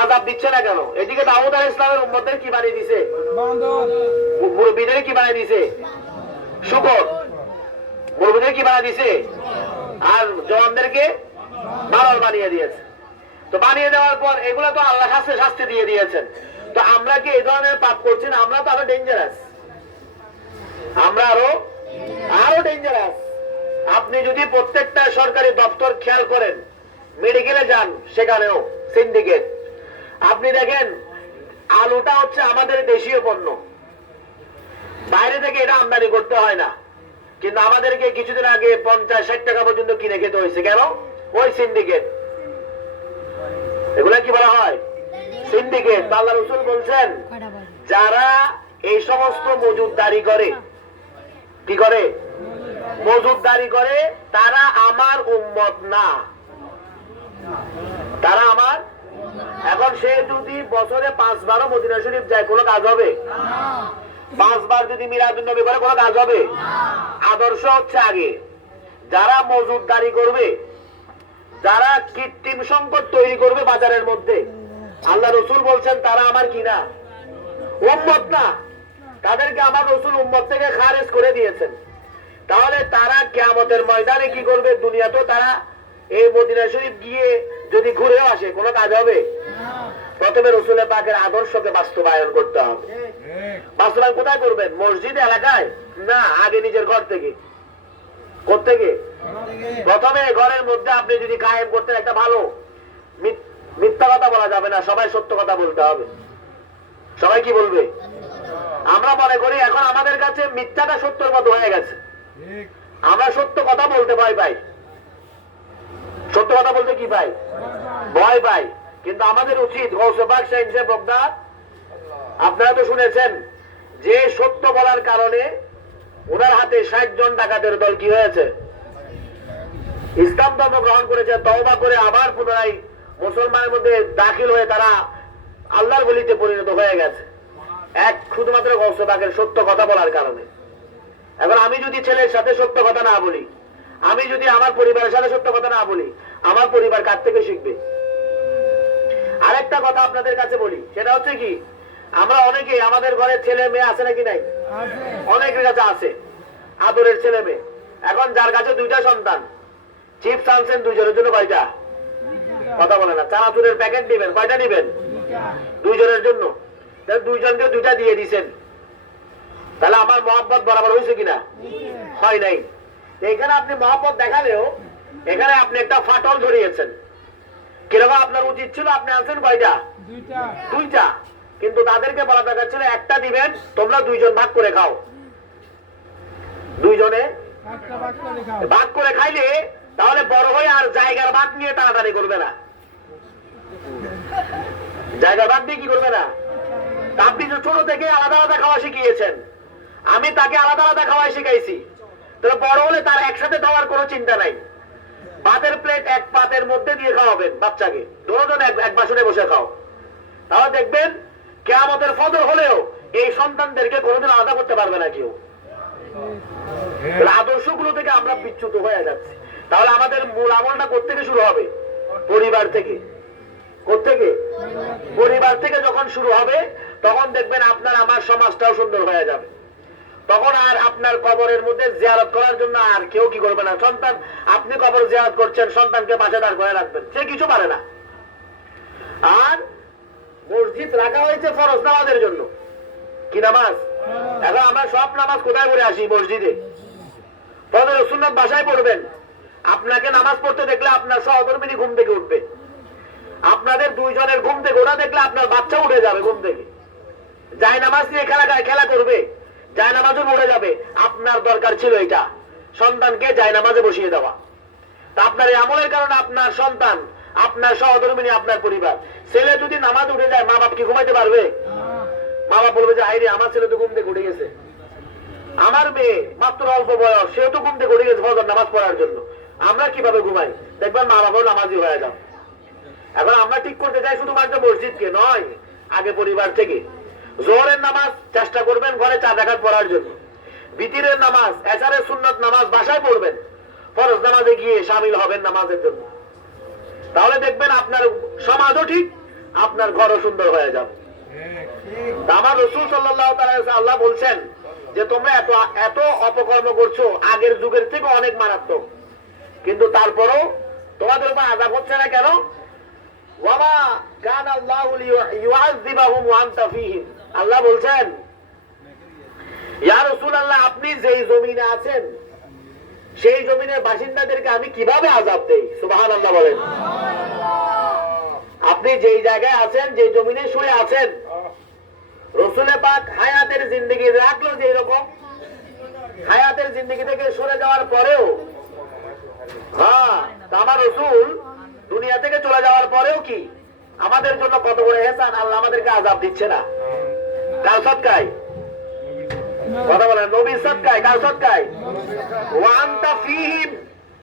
আযাব দিচ্ছে না কেন? এদিকে দাউদ আলাইহিস সালামের উম্মতদের কি বানিয়ে দিয়েছে? মুরব্বিদের কি বানিয়ে দিয়েছে? শুকর। মুরব্বিদের কি বানিয়ে দিয়েছে? আর জওয়ানদেরকে বানর বানিয়ে দিয়েছে। তো বানিয়ে দেওয়ার পর এগুলো তো আল্লাহ শাস্তি দিয়ে দিয়েছেন। তো আমরা কি এই ধরনের পাপ করছি না? আমরা তো আরো ডেঞ্জারাস, আমরা আরো ডেঞ্জারাস। আপনি যদি প্রত্যেকটা সরকারি দপ্তর খেয়াল করেন, মেডিকেলে যান, সেখানেও সিন্ডিকেট। আপনি দেখেন আলুটা হচ্ছে আমাদের দেশীয় পণ্য, বাইরে থেকে এটা আমদানি করতে হয় না, কিন্তু আমাদেরকে কিছুদিন আগে 50-60 টাকা পর্যন্ত কিনে খেতে হয়েছে। কেন? ওই সিন্ডিকেট। এগুলা কি বলা হয়? সিন্ডিকেট। আল্লাহ রাসূল বলছেন, যারা এই সমস্ত মজুদদারি করে, কি করে? মজুদদারি করে, তারা আমার উম্মত না, তারা আমার। এখন সে যদি বছরে 5 বারও মদিনা শরীফ যায়, কোনো কাজ হবে? 5 বার যদি মিলাদুন নবী করে, কোনো কাজ হবে? আদর্শ হচ্ছে আগে যারা মজুদদারি করবে, যারা কৃত্রিম সংকট তৈরি করবে বাজারের মধ্যে, আল্লাহ রসুল বলছেন তারা আমার কিনা উম্মত না, তাদেরকে আমার রসুল উম্মত থেকে খারেজ করে দিয়েছেন। তাহলে তারা কিয়ামতের ময়দানে কি করবে? দুনিয়াতেও তারা এই মদিনা শরীফ গিয়ে যদি ঘুরেও আসে, কোনো কাজ হবে? প্রথমে রসুলের পাকের আদর্শকে বাস্তবায়ন করতে হবে। বাস্তবায়ন কোথায় করবেন? মসজিদ এলাকায় না, আগে নিজের ঘর থেকে। কোত্থেকে? প্রথমে ঘরের মধ্যে আপনি যদি কায়েম করতেন, একটা ভালো, মিথ্যা কথা বলা যাবে না, সবাই সত্য কথা বলতে হবে। সবাই কি বলবে? আমরা মনে করি এখন আমাদের কাছে মিথ্যাটা সত্যর মতো হয়ে গেছে, আমরা সত্য কথা বলতে ভয় পাই। সত্য কথা বলতে কি পাই? ভয় পাই। কিন্তু আমাদের উচিত, গৌসে পাক শাহ ইনসে বগদাদ, আপনারা তো শুনেছেন যে সত্য বলার কারণে ওনার হাতে 60 জন ডাকাতের দল কি হয়েছে? ইসলাম ধর্ম গ্রহণ করেছে, তওবা করে আবার পুনরায় মুসলমানের মধ্যে দাখিল হয়ে তারা আল্লাহর ওলিতে পরিণত হয়ে গেছে, এক শুধুমাত্র গৌসে পাকের সত্য কথা বলার কারণে। এখন আমি যদি ছেলের সাথে সত্য কথা না বলি, আমি যদি আমার পরিবারের সাথে সত্য কথা না বলি, আমার পরিবার কার থেকে শিখবে? আরেকটা কথা আপনাদের কাছে বলি, সেটা হচ্ছে কি, আমরা অনেকে, আমাদের ঘরে ছেলে মেয়ে আছে নাকি নাই? অনেকের কাছে আছে আদরের ছেলে মেয়ে। এখন যার কাছে 2টা সন্তান, চিপস আনছেন 2 জনের জন্য কয়টা? কথা বলে না। চানাচুরের প্যাকেট দিবেন, কয়টা দিবেন? 2 জনের জন্য। 2 জনকে 2টা দিয়ে দিছেন, তাহলে আমার মহব্বত বরাবর হয়েছে কিনা? হয় নাই। এখানে আপনি মহব্বত দেখালেও এখানে আপনি একটা ফাটল ধরিয়েছেন। কিরকম? আপনার উচিত ছিল আপনি আনছেন কয়টা? 2টা। কিন্তু তাদেরকে বলা দরকার ছিল একটা দিবেন, তোমরা 2 জন ভাগ করে খাও। 2 জনে ভাগ করে খাইলে তাহলে বড় হয়ে আর জায়গার ভাগ নিয়ে টানাটানি করবে না। জায়গার ভাগ দিয়ে কি করবে না? আপনি যে ছোট থেকে আলাদা আলাদা খাওয়া শিখিয়েছেন, আমি তাকে আলাদা আলাদা খাওয়াই শিখাইছি, তাহলে বড় হলে তার একসাথে খাওয়ার কোনো চিন্তা নাই। ভাতের প্লেট এক পাতের মধ্যে দিয়ে খাওয়াবেন বাচ্চাকে, দুজন এক বাসনে বসে খাও, তাহলে দেখবেন কিয়ামতের ফজর হলেও এই সন্তানদেরকে কোনোদিন আলাদা করতে পারবে না কেউ। আদর্শগুলো থেকে আমরা বিচ্যুত হয়ে যাচ্ছি। তাহলে আমাদের মূল আমলটা কোত্থেকে শুরু হবে? পরিবার থেকে। কোত্থেকে? পরিবার থেকে যখন শুরু হবে, তখন দেখবেন আপনার আমার সমাজটাও সুন্দর হয়ে যাবে। তখন আর আপনার কবরের মধ্যে জিয়ারত করার জন্য আর কেউ কি করবে না। সন্তান, আপনি কবর জিয়ারত করছেন, সন্তানকে পাশে দাঁড় করে রাখবেন, সে কিছু পারে না। আর মসজিদ রাখা হয়েছে ফরজ নামাজের জন্য। কি নামাজ? এখন আমরা সব নামাজ কোথায় পড়ে আসি? মসজিদে। ফজর সুন্নাত বাসায় পড়বেন। আপনাকে নামাজ পড়তে দেখলে আপনার সহধর্মিনী ঘুম থেকে উঠবে, আপনাদের 2 জনের ঘুম থেকে ওঠা দেখলে আপনার বাচ্চা উঠে যাবে ঘুম থেকে, যায় নামাজ নিয়ে খেলা করবে, যায় নামাজও উঠে যাবে। আপনার দরকার ছিল এটা, সন্তানকে যায় নামাজে বসিয়ে দেওয়া। তা আপনার এই আমলের কারণে আপনার সন্তান, আপনার সহধর্মিনী, আপনার পরিবার, ছেলে যদি নামাজ উঠে যায়, মা বাপ কি ঘুমাইতে পারবে? মা বাপ বলবে যে আইরে আমার ছেলে তো ঘুম থেকে উঠে গেছে, আমার মেয়ে মাত্র অল্প বয়স, সেও তো ঘুম থেকে উঠে গেছে ফজর নামাজ পড়ার জন্য, আমরা কিভাবে ঘুমাই? দেখবেন মা বাবাও নামাজি হয়ে যাও। এখন আমরা ঠিক করতে চাই শুধুমাত্র মসজিদকে নয়, আগে পরিবার থেকে। জোহরের নামাজ চেষ্টা করবেন ঘরে 4 রাকাত পড়ার জন্য, বিতিরের নামাজ, এশারের সুন্নত নামাজ বাসায় পড়বেন, ফরজ নামাজে গিয়ে শামিল হবেন নামাজের জন্য। তাহলে দেখবেন আপনার সমাজও ঠিক, আপনার ঘরও সুন্দর হয়ে যাবে। আমার রাসূল সাল্লাল্লাহু তাআলা আল্লাহ বলছেন যে তোমরা এত এত অপকর্ম করছো, আগের যুগের থেকে অনেক মারাত্মক, কিন্তু তারপরও তোমাদের উপর আযাব হচ্ছে না কেন? ওয়ামা কানা আল্লাহু লিয়ুআযযিবাহুম ওয়া আনতা ফীহিম। আল্লাহ বলছেন, ইয়া রাসূলুল্লাহ, আপনি যেই জমিনে আছেন সেই জমিনের বাসিন্দাদেরকে আমি কিভাবে আযাব দেই? সুবহানাল্লাহ বলেন। আপনি যেই জায়গায় আছেন, যে জমিনে শুয়ে আছেন, রাসূল পাক হায়াতের জিন্দেগি রাখলো যে রকম, হায়াতের জিন্দেগি থেকে সরে যাওয়ার পরেও, হ্যাঁ, আমার রাসূল দুনিয়া থেকে চলে যাওয়ার পরেও কি আমাদের জন্য কত বড় ইহসান, আল্লাহ আমাদেরকে আযাব দিচ্ছে না। কার সদকায়? কথা বলেন, নবীর সদকায়। কার সদকায়? ওয়া আনতা ফীহিম,